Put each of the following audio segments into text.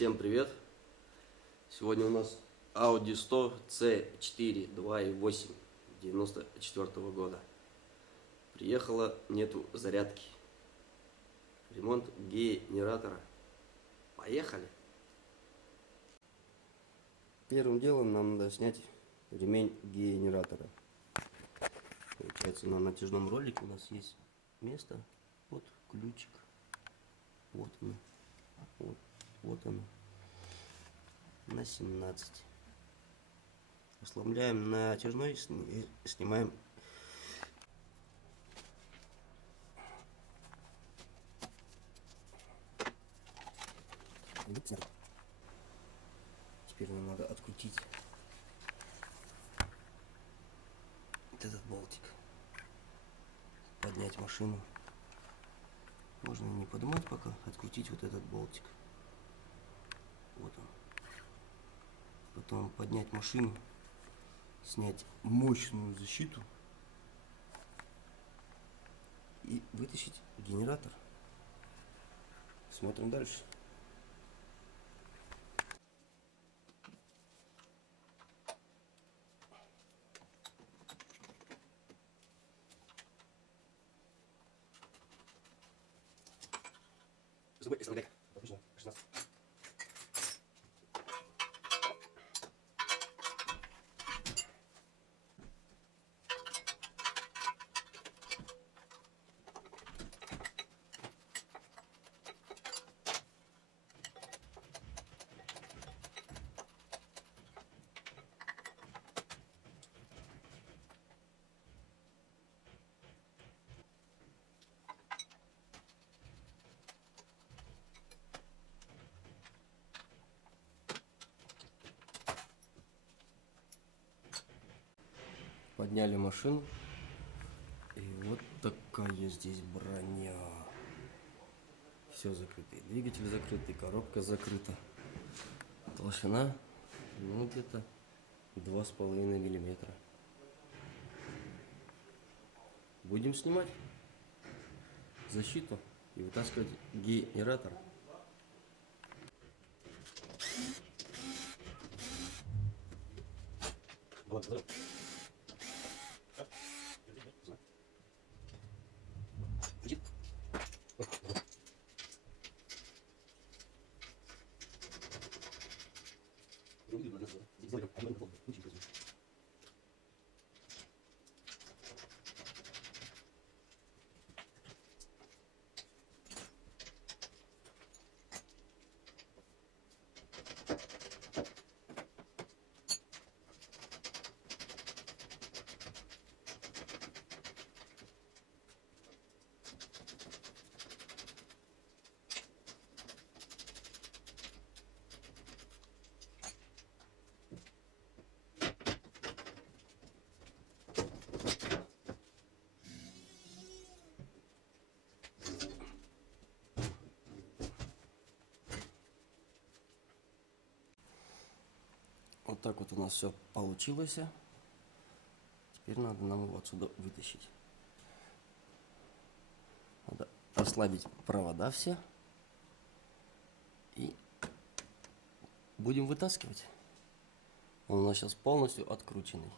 Всем привет! Сегодня у нас Audi 100 C4 2.8 94 года. Приехала, нету зарядки. Ремонт генератора. Поехали! Первым делом нам надо снять ремень генератора. Получается, на натяжном ролике у нас есть место под ключик. Вот он. Вот он. На 17. Ослабляем натяжной, снимаем. Теперь нам надо открутить вот этот болтик. Поднять машину. Можно не поднимать пока, открутить вот этот болтик. Вот он. Потом поднять машину, снять мощную защиту и вытащить генератор. Смотрим дальше. Подняли машину, и вот такая здесь броня. Все закрыто, двигатель закрытый, коробка закрыта. Толщина, ну, где-то 2,5 миллиметра. Будем снимать защиту и вытаскивать генератор. Вот так вот у нас все получилось. Теперь надо нам его отсюда вытащить. Надо ослабить провода все. И будем вытаскивать. Он у нас сейчас полностью открученный.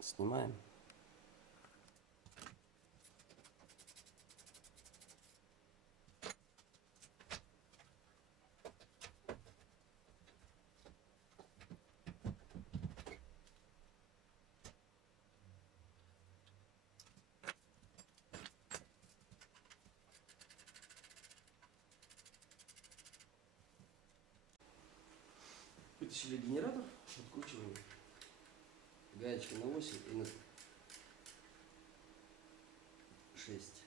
Снимаем. Вытащили генератор, откручиваем гаечки на 8 и на 6.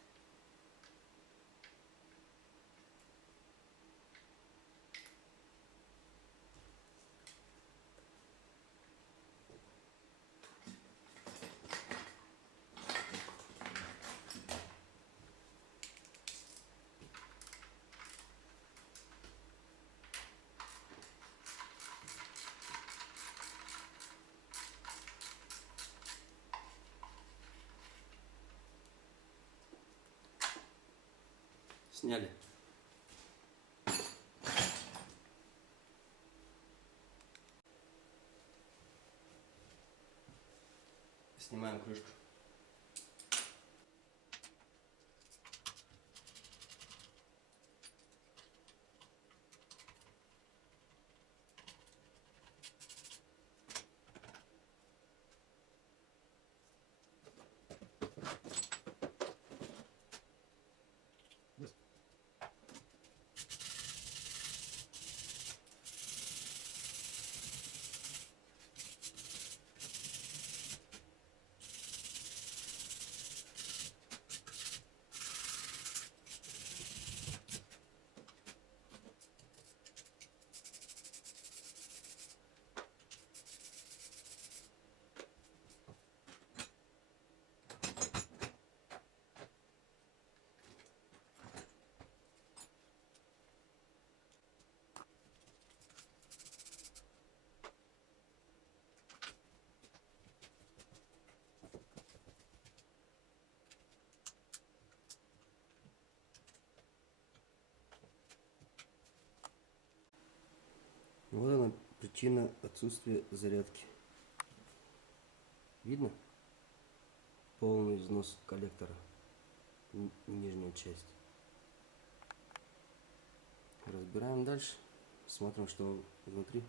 Сняли. Снимаем крышку. Вот она причина отсутствия зарядки. Видно? Полный износ коллектора. Нижняя часть. Разбираем дальше. Смотрим, что внутри.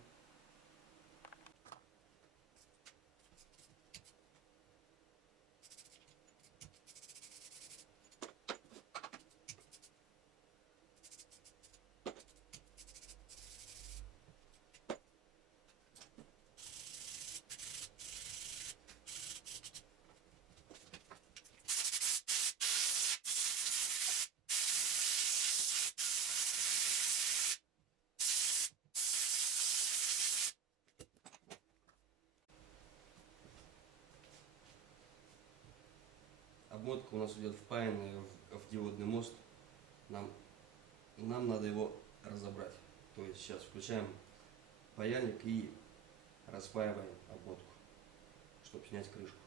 Обмотка у нас идет впаянная в диодный мост. Нам надо его разобрать. То есть сейчас включаем паяльник и распаиваем обмотку, чтобы снять крышку.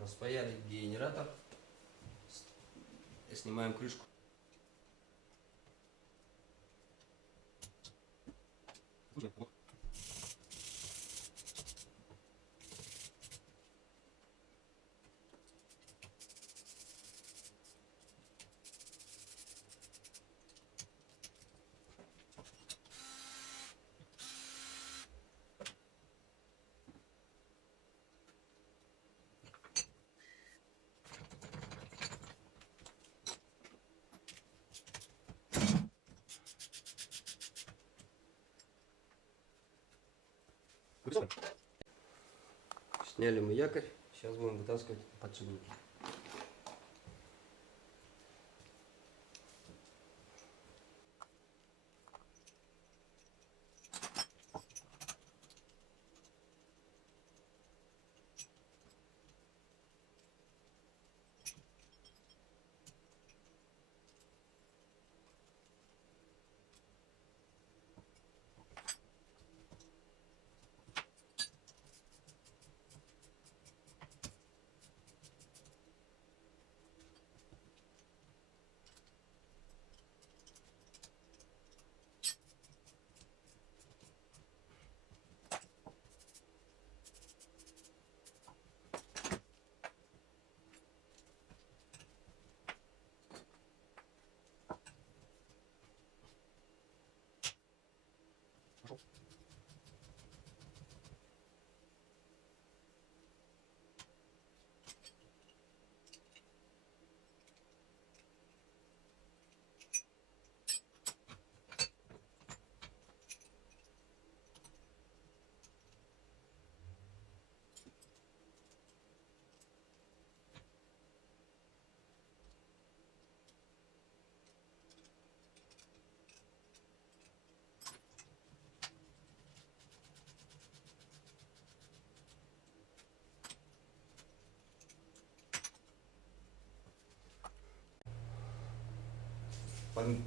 Распаяли генератор. Снимаем крышку. Сняли мы якорь, сейчас будем вытаскивать подшипники.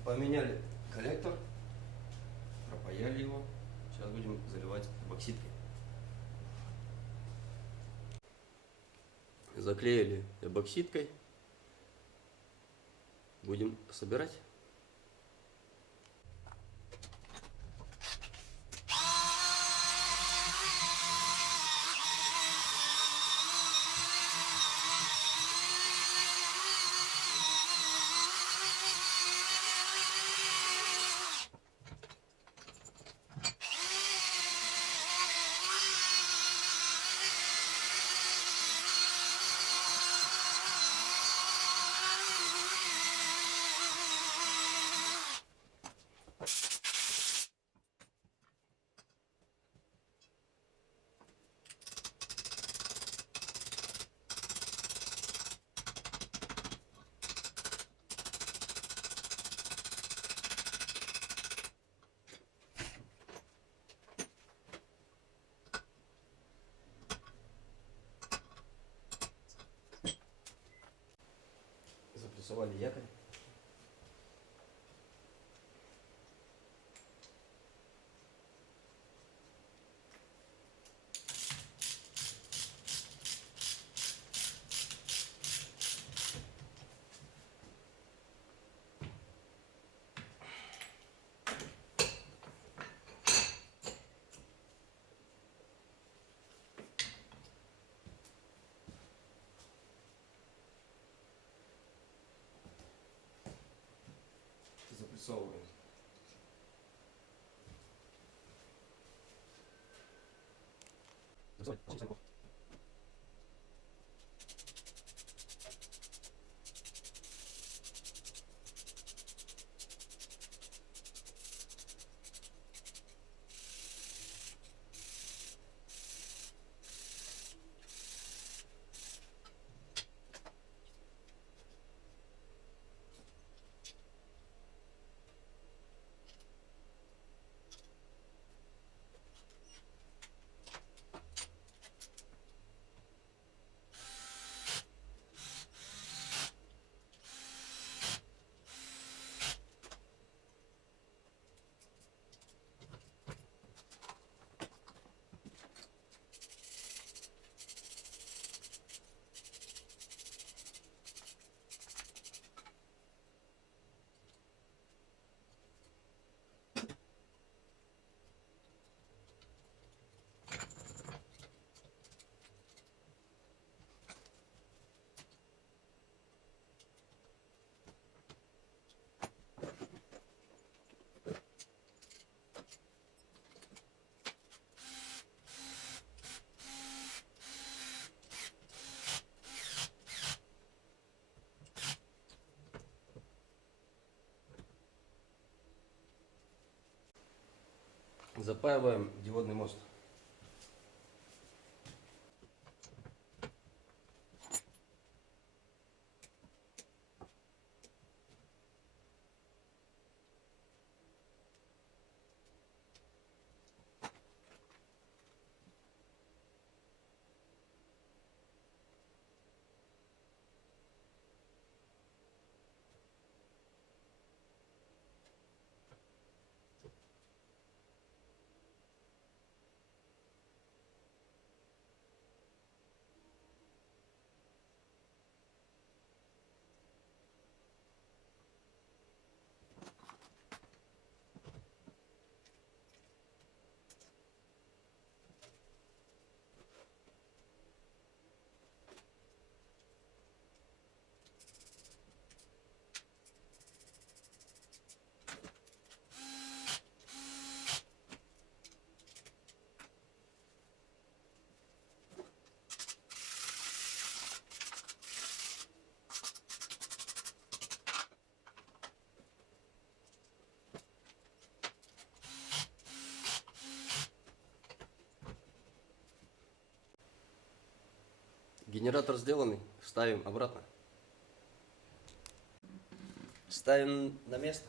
Поменяли коллектор, пропаяли его. Сейчас будем заливать эпоксидкой. Заклеили эпоксидкой. Будем собирать. Запрессовали якорь. Запрессовываем. Запаиваем диодный мост. Генератор сделанный, ставим обратно. Ставим на место.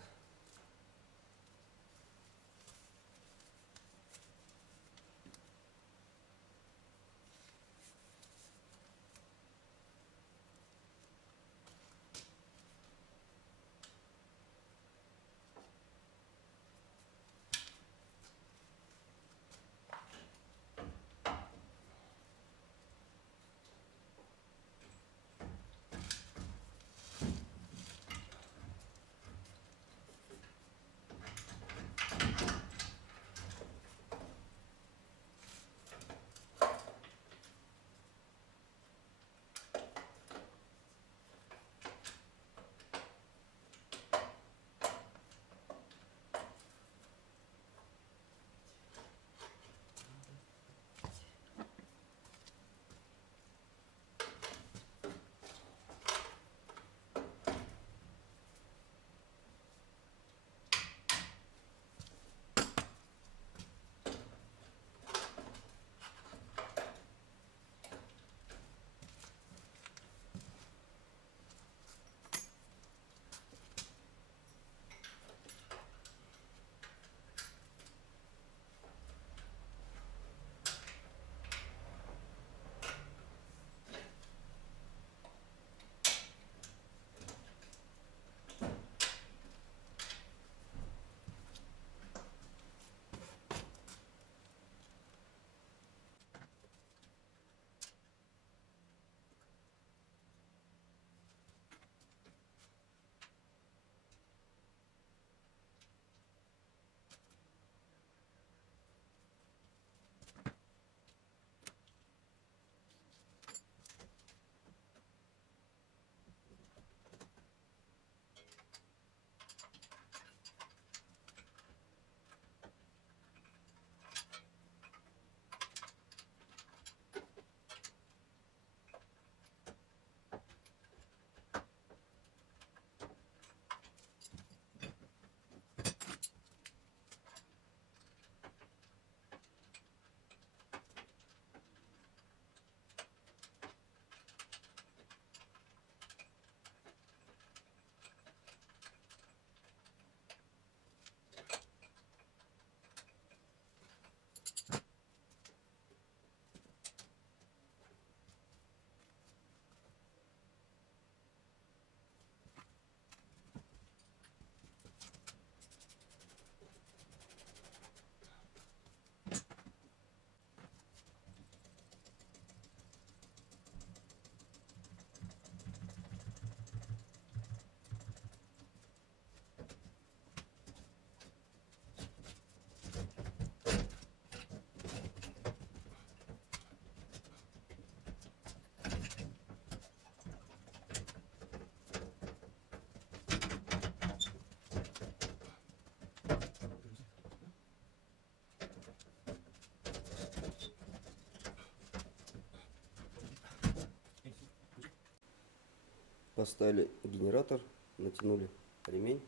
Поставили генератор, натянули ремень.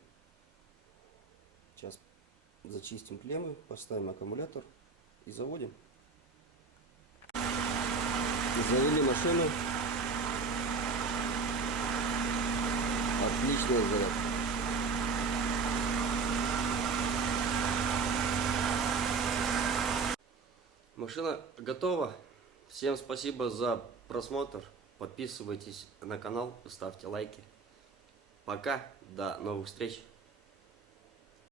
Сейчас зачистим клеммы, поставим аккумулятор и заводим. Завели машину. Отличная зарядка. Машина готова. Всем спасибо за просмотр. Подписывайтесь на канал, ставьте лайки. Пока, до новых встреч.